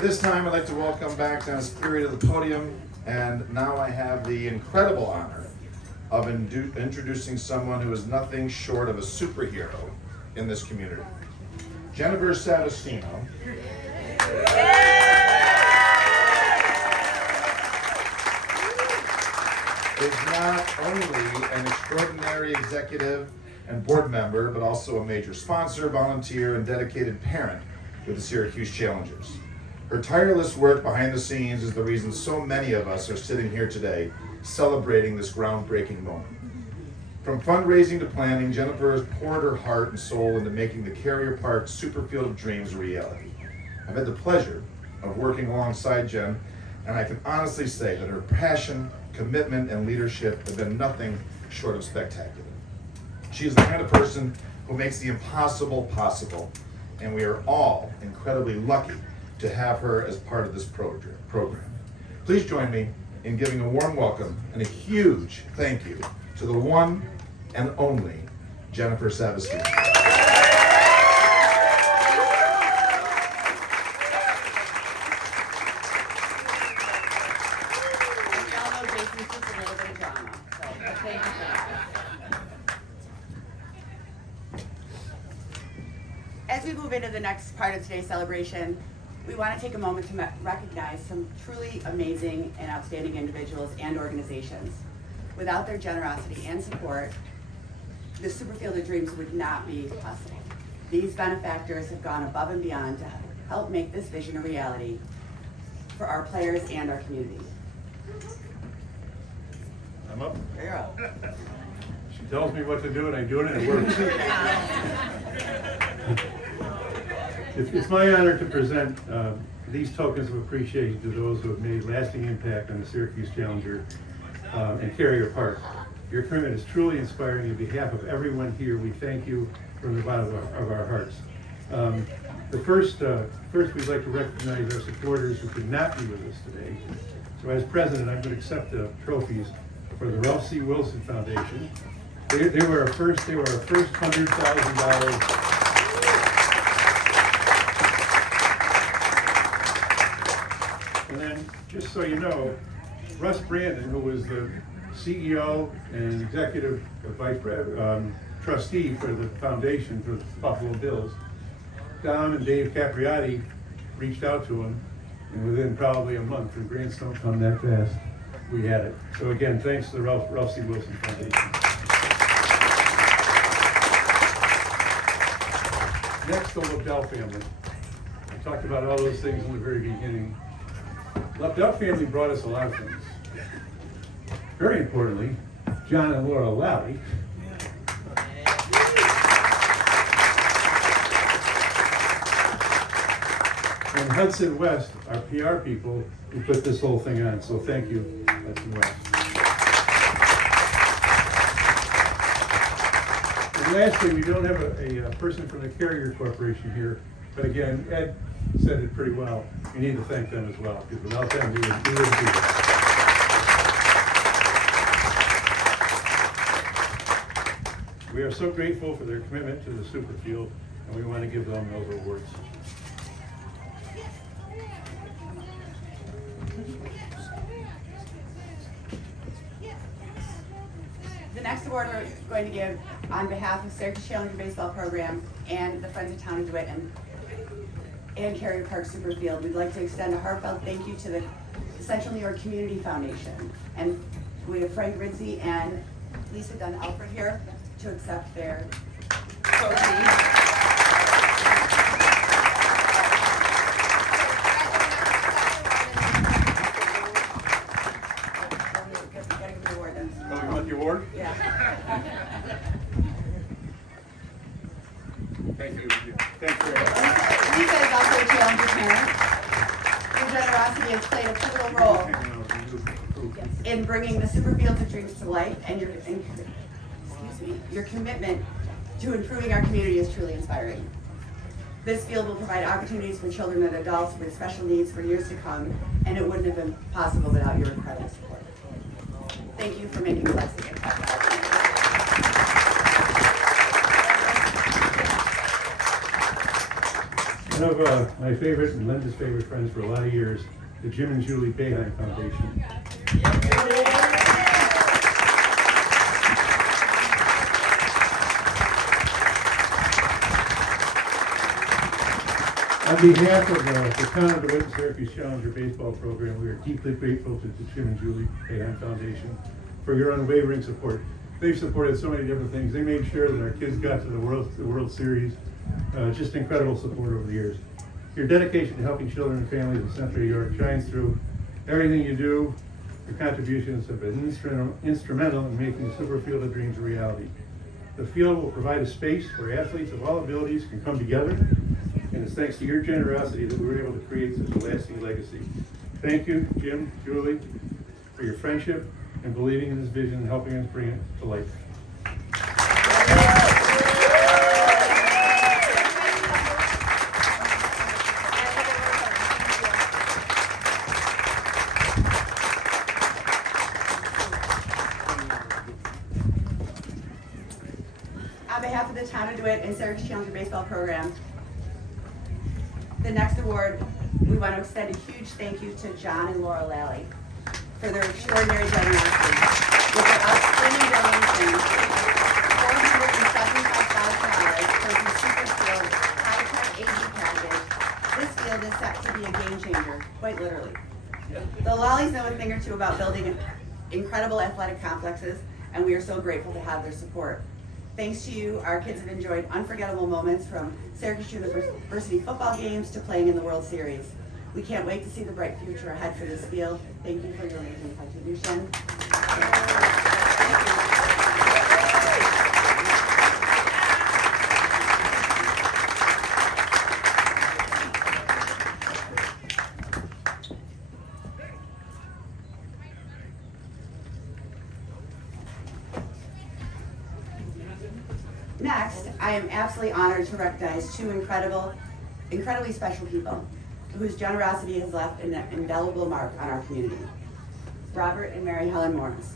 At this time, I'd like to welcome back Dennis Cleary to the podium, and now I have the incredible honor of introducing someone who is nothing short of a superhero in this community. Jennifer Savastino is not only an extraordinary executive and board member, but also a major sponsor, volunteer, and dedicated parent with the Syracuse Challengers. Her tireless work behind the scenes is the reason so many of us are sitting here today celebrating this groundbreaking moment. From fundraising to planning, Jennifer has poured her heart and soul into making the Carrier Park Superfield of Dreams a reality. I've had the pleasure of working alongside Jen, and I can honestly say that her passion, commitment, and leadership have been nothing short of spectacular. She is the kind of person who makes the impossible possible, and we are all incredibly lucky to have her as part of this program. Please join me in giving a warm welcome and a huge thank you to the one and only Jennifer Savastino. As we move into the next part of today's celebration, we want to take a moment to recognize some truly amazing and outstanding individuals and organizations. Without their generosity and support, the Superfield of Dreams would not be possible. These benefactors have gone above and beyond to help make this vision a reality for our players and our community. I'm up. There you're up. She tells me what to do and I do it and it works. It's my honor to present these tokens of appreciation to those who have made lasting impact on the Syracuse Challenger and Carrier Park. Your commitment is truly inspiring. On behalf of everyone here, we thank you from the bottom of our hearts. First, we'd like to recognize our supporters who could not be with us today. So as president, I'm going to accept the trophies for the Ralph C. Wilson Foundation. They were our first $100,000. And then, just so you know, Russ Brandon, who was the CEO and executive trustee for the foundation for the Buffalo Bills, Don and Dave Capriati reached out to him, and within probably a month, the grants don't come that fast, we had it. So again, thanks to the Ralph C. Wilson Foundation. Next, the Lobdell family. I talked about all those things in the very beginning. Lobdell family brought us a lot of things. Very importantly, John and Laura Lally. And Hudson West, our PR people, who put this whole thing on. So thank you, Hudson West. And lastly, we don't have a person from the Carrier Corporation here, but again, Ed said it pretty well. We need to thank them as well, because without them, we wouldn't do this. We are so grateful for their commitment to the Superfield, and we want to give them those awards. The next award we're going to give on behalf of Syracuse Challenger Baseball Program and the Friends of Town of DeWitt and Carrier Park Superfield, we'd like to extend a heartfelt thank you to the Central New York Community Foundation. And we have Frank Rinzi and Lisa Dunn Alfred here to accept their trophy. Oh, you want the award? Yeah. Thank you. Thank you very much. Lisa is also a Challenger parent. Your generosity has played a pivotal role in bringing the Superfields of Dreams to life, and your commitment to improving our community is truly inspiring. This field will provide opportunities for children and adults with special needs for years to come, and it wouldn't have been possible without your incredible support. Thank you for making a lasting impact. One of my favorite and Linda's favorite friends for a lot of years, the Jim and Julie Boeheim Foundation. On behalf of the town of DeWitt and Syracuse Challenger baseball program, we are deeply grateful to the Jim and Julie Boeheim Foundation for your unwavering support. They've supported so many different things. They made sure that our kids got to the World Series. Just incredible support over the years. Your dedication to helping children and families in Central New York shines through everything you do. Your contributions have been instrumental in making the Super Field of Dreams a reality. The field will provide a space where athletes of all abilities can come together, and it's thanks to your generosity that we were able to create such a lasting legacy. Thank you, Jim, Julie, for your friendship and believing in this vision and helping us bring it to life. On behalf of the town of DeWitt and Syracuse Challenger baseball program, the next award, we want to extend a huge thank you to John and Laura Lally for their extraordinary generosity. With their outstanding donation, $475,000 towards the Super Field high-tech AV package, this field is set to be a game changer, quite literally. The Lollies know a thing or two about building incredible athletic complexes, and we are so grateful to have their support. Thanks to you, our kids have enjoyed unforgettable moments from Syracuse University football games to playing in the World Series. We can't wait to see the bright future ahead for this field. Thank you for your amazing contribution. Next, I am absolutely honored to recognize two incredibly special people whose generosity has left an indelible mark on our community. Robert and Mary Helen Morris.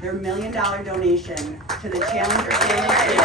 Their $1 million donation to the Challenger Family Field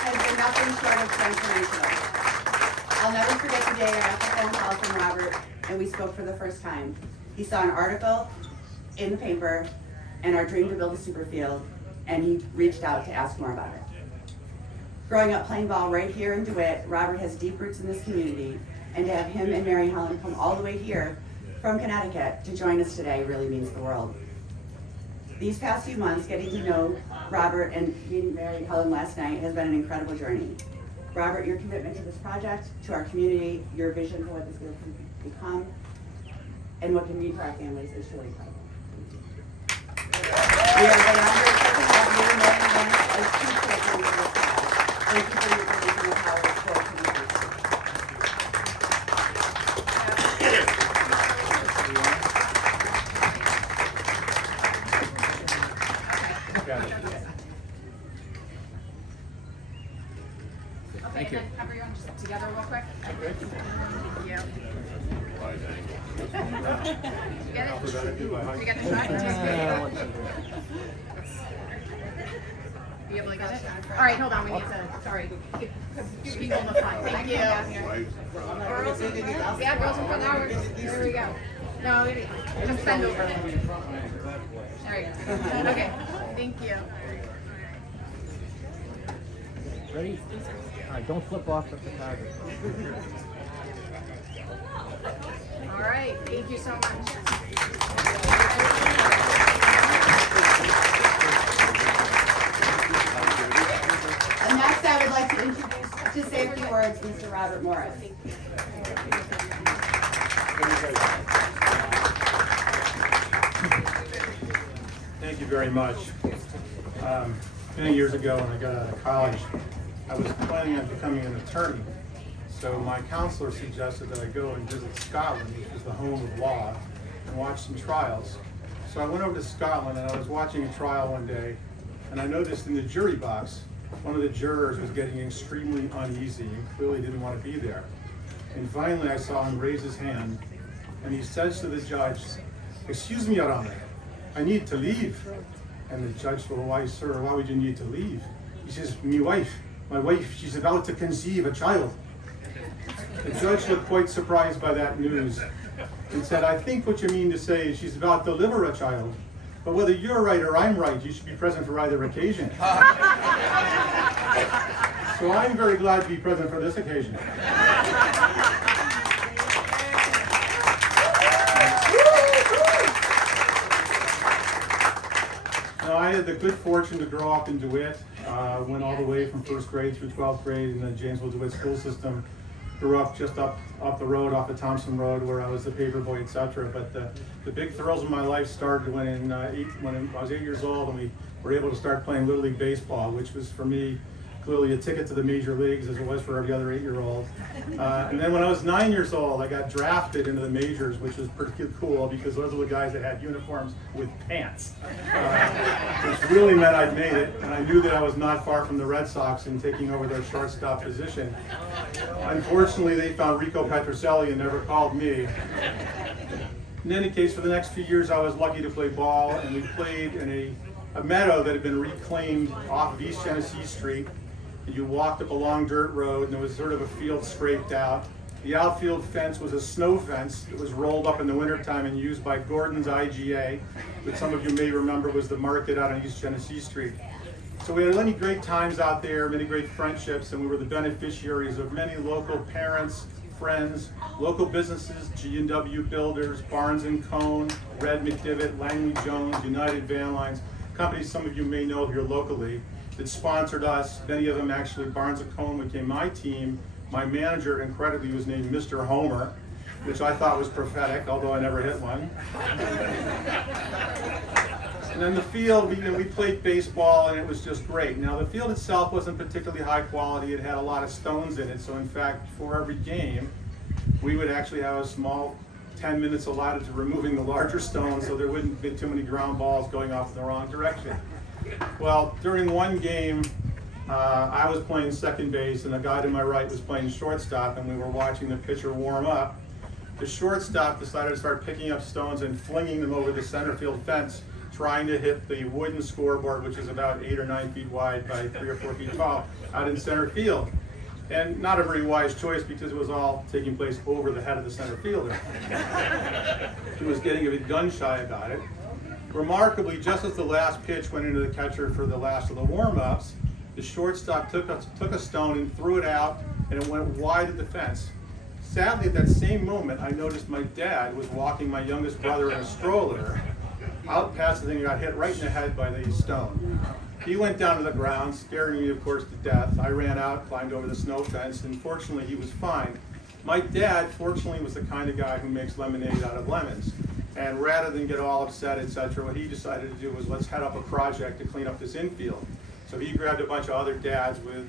has been nothing short of transformational. I'll never forget the day I got the phone call from Robert and we spoke for the first time. He saw an article in the paper and our dream to build a super field, and he reached out to ask more about it. Growing up playing ball right here in DeWitt, Robert has deep roots in this community, and to have him and Mary Helen come all the way here from Connecticut to join us today really means the world. These past few months, getting to know Robert and meeting Mary Helen last night has been an incredible journey. Robert, your commitment to this project, to our community, your vision for what this field can become, and what can mean for our families is truly incredible. We are beyond grateful to have you and Mary Helen as two champions of this cause. Thank you for your belief in the power of sport to the Thank you. Everyone just together real quick. Thank you. Get it? You get the shot? Be able to get it? All right, hold on. We need to, sorry. Give people the fun. Thank you. Girls, yeah, girls in front hours. There we go. No, just send over. There we go. Okay, thank you. Ready? All right, don't flip off the photographer. All right, thank you so much. And next, I would like to introduce, to say a few words, Mr. Robert Morris. Thank you very much. Many years ago when I got out of college, I was planning on becoming an attorney. So my counselor suggested that I go and visit Scotland, which is the home of law, and watch some trials. So I went over to Scotland and I was watching a trial one day, and I noticed in the jury box, one of the jurors was getting extremely uneasy and clearly didn't want to be there. And finally I saw him raise his hand, and he says to the judge, "Excuse me, Your Honor, I need to leave." And the judge said, well, why, sir, why would you need to leave? He says, my wife, she's about to conceive a child. The judge looked quite surprised by that news and said, I think what you mean to say is she's about to deliver a child. But whether you're right or I'm right, you should be present for either occasion. So I'm very glad to be present for this occasion. Now, I had the good fortune to grow up in DeWitt, went all the way from 1st grade through 12th grade in the Janesville DeWitt school system. Grew up just up the road off of Thompson Road where I was the paper boy, etc. But the big thrills of my life started when I was 8 years old and we were able to start playing Little League Baseball, which was for me clearly a ticket to the major leagues as it was for every other 8-year-old. And then when I was 9 years old, I got drafted into the majors, which was pretty cool because those were the guys that had uniforms with pants, which really meant I'd made it. And I knew that I was not far from the Red Sox in taking over their shortstop position. Unfortunately, they found Rico Petrocelli and never called me. In any case, for the next few years, I was lucky to play ball, and we played in a meadow that had been reclaimed off of East Genesee Street. And you walked up a long dirt road, and there was sort of a field scraped out. The outfield fence was a snow fence that was rolled up in the wintertime and used by Gordon's IGA, which some of you may remember was the market out on East Genesee Street. So we had many great times out there, many great friendships, and we were the beneficiaries of many local parents, friends, local businesses, G&W Builders, Barnes & Cone, Red McDivitt, Langley Jones, United Van Lines, companies some of you may know here locally that sponsored us. Many of them actually, Barnes & Cone became my team. My manager, incredibly, was named Mr. Homer, which I thought was prophetic, although I never hit one. And then the field, we played baseball and it was just great. Now the field itself wasn't particularly high quality. It had a lot of stones in it. So in fact, for every game, we would actually have a small 10 minutes allotted to removing the larger stones so there wouldn't be too many ground balls going off in the wrong direction. Well, during one game, I was playing second base and the guy to my right was playing shortstop, and we were watching the pitcher warm up. The shortstop decided to start picking up stones and flinging them over the center field fence, trying to hit the wooden scoreboard, which is about 8 or 9 feet wide by 3 or 4 feet tall, out in center field. And not a very wise choice because it was all taking place over the head of the center fielder. He was getting a bit gun shy about it. Remarkably, just as the last pitch went into the catcher for the last of the warm-ups, the shortstop took a stone and threw it out, and it went wide of the fence. Sadly, at that same moment, I noticed my dad was walking my youngest brother in a stroller out past the thing and got hit right in the head by the stone. He went down to the ground, scaring me, of course, to death. I ran out, climbed over the snow fence, and fortunately, he was fine. My dad, fortunately, was the kind of guy who makes lemonade out of lemons. And rather than get all upset, etc., what he decided to do was, let's head up a project to clean up this infield. So he grabbed a bunch of other dads with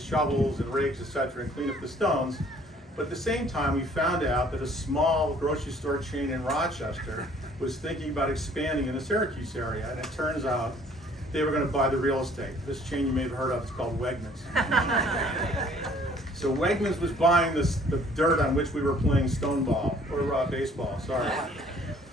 shovels and rakes, etc., and cleaned up the stones. But at the same time, we found out that a small grocery store chain in Rochester was thinking about expanding in the Syracuse area, and it turns out they were going to buy the real estate. This chain you may have heard of is called Wegmans. So Wegmans was buying the dirt on which we were playing stoneball, or baseball, sorry.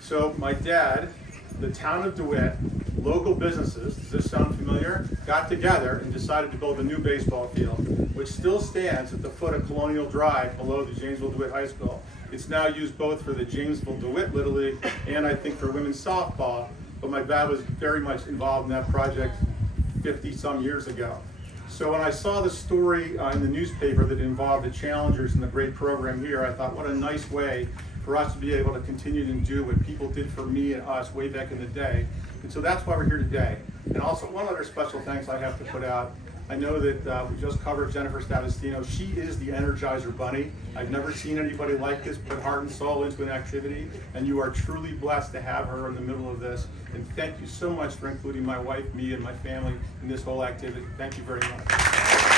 So my dad, the town of DeWitt, local businesses, does this sound familiar? Got together and decided to build a new baseball field, which still stands at the foot of Colonial Drive below the Janesville DeWitt High School. It's now used both for the Janesville DeWitt Little League and I think for women's softball, but my dad was very much involved in that project 50 some years ago. So when I saw the story in the newspaper that involved the Challengers and the great program here, I thought, what a nice way for us to be able to continue to do what people did for me and us way back in the day. And so that's why we're here today. And also one other special thanks I have to put out. I know that we just covered Jennifer Statistino. She is the Energizer Bunny. I've never seen anybody like this put heart and soul into an activity, and you are truly blessed to have her in the middle of this. And thank you so much for including my wife, me, and my family in this whole activity. Thank you very much.